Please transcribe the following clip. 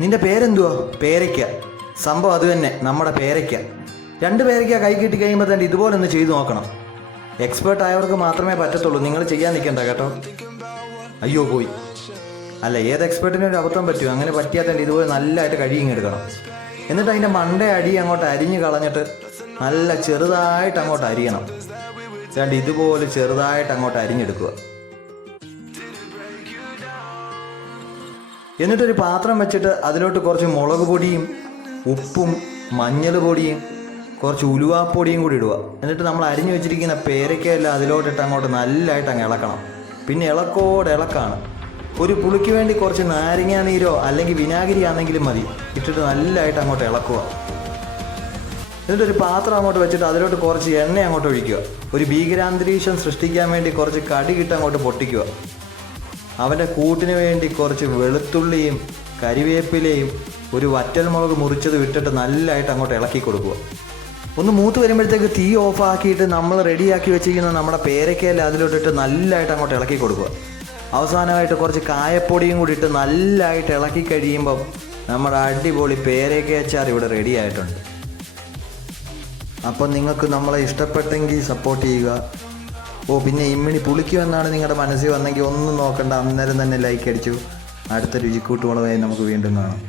നിന്റെ പേരെന്തുവാ? പേരയ്ക്ക. സംഭവം അത് തന്നെ. നമ്മുടെ പേരയ്ക്ക. രണ്ട് പേരയ്ക്ക കൈ കിട്ടി കഴിയുമ്പോൾ തന്നെ ഇതുപോലെ ഒന്ന് ചെയ്തു നോക്കണം. എക്സ്പേർട്ട് ആയവർക്ക് മാത്രമേ പറ്റത്തുള്ളൂ. നിങ്ങൾ ചെയ്യാൻ നിൽക്കണ്ട കേട്ടോ. അയ്യോ പോയി. അല്ല ഏത് എക്സ്പേർട്ടിനും ഒരു അബദ്ധം പറ്റും അങ്ങനെ പറ്റിയാൽ തന്നെ ഇതുപോലെ നല്ലതായിട്ട് കഴിയും എടുക്കണം. എന്നിട്ട് അതിന്റെ മണ്ടേ അടി അങ്ങോട്ട് അരിഞ്ഞ് കളഞ്ഞിട്ട് നല്ല ചെറുതായിട്ട് അങ്ങോട്ട് അരിയണം. രണ്ട് ഇതുപോലെ ചെറുതായിട്ട് അങ്ങോട്ട് അരിഞ്ഞെടുക്കുക. എന്നിട്ടൊരു പാത്രം വെച്ചിട്ട് അതിലോട്ട് കുറച്ച് മുളക് പൊടിയും ഉപ്പും മഞ്ഞൾ പൊടിയും കുറച്ച് ഉലുവാപ്പൊടിയും കൂടി ഇടുക. എന്നിട്ട് നമ്മൾ അരിഞ്ഞു വെച്ചിരിക്കുന്ന പേരയ്ക്കയെല്ലാം അതിലോട്ടിട്ട് അങ്ങോട്ട് നല്ലതായിട്ട് അങ്ങ് ഇളക്കണം. പിന്നെ ഇളക്കോട് ഇളക്കാണ്. ഒരു പുളിക്ക് വേണ്ടി കുറച്ച് നാരങ്ങാ നീരോ അല്ലെങ്കിൽ വിനാഗിരി ആണെങ്കിലും മതി. ഇട്ടിട്ട് നല്ലതായിട്ട് അങ്ങോട്ട് ഇളക്കുക. എന്നിട്ടൊരു പാത്രം അങ്ങോട്ട് വെച്ചിട്ട് അതിലോട്ട് കുറച്ച് എണ്ണ അങ്ങോട്ട് ഒഴിക്കുക. ഒരു ഭീകരാന്തരീക്ഷം സൃഷ്ടിക്കാൻ വേണ്ടി കുറച്ച് കടി കിട്ട് അങ്ങോട്ട് പൊട്ടിക്കുക. അവന്റെ കൂട്ടിന് വേണ്ടി കുറച്ച് വെളുത്തുള്ളിയും കരിവേപ്പിലയും ഒരു വറ്റൽമുളക് മുറിച്ചത് വിട്ടിട്ട് നല്ലതായിട്ട് അങ്ങോട്ട് ഇളക്കി കൊടുക്കുക. ഒന്ന് മൂത്ത് വരുമ്പോഴത്തേക്ക് തീ ഓഫാക്കിയിട്ട് നമ്മൾ റെഡിയാക്കി വെച്ചിരിക്കുന്ന നമ്മുടെ പേരക്കയെല്ലാം അതിലോട്ടിട്ട് നല്ലതായിട്ട് അങ്ങോട്ട് ഇളക്കി കൊടുക്കുക. അവസാനമായിട്ട് കുറച്ച് കായപ്പൊടിയും കൂടി ഇട്ട് നല്ലതായിട്ട് ഇളക്കി കഴിയുമ്പം നമ്മുടെ അടിപൊളി പേരക്കയച്ചാർ ഇവിടെ റെഡി ആയിട്ടുണ്ട്. അപ്പം നിങ്ങൾക്ക് നമ്മളെ ഇഷ്ടപ്പെട്ടെങ്കിൽ സപ്പോർട്ട് ചെയ്യുക. ഓ പിന്നെ ഇമ്മിണി പുളിക്കുമെന്നാണ് നിങ്ങളുടെ മനസ്സിൽ വന്നെങ്കിൽ ഒന്നും നോക്കണ്ട. അന്നേരം തന്നെ ലൈക്ക് അടിച്ചു. അടുത്ത രുചിക്കൂട്ടുകളുമായി നമുക്ക് വീണ്ടും കാണാം.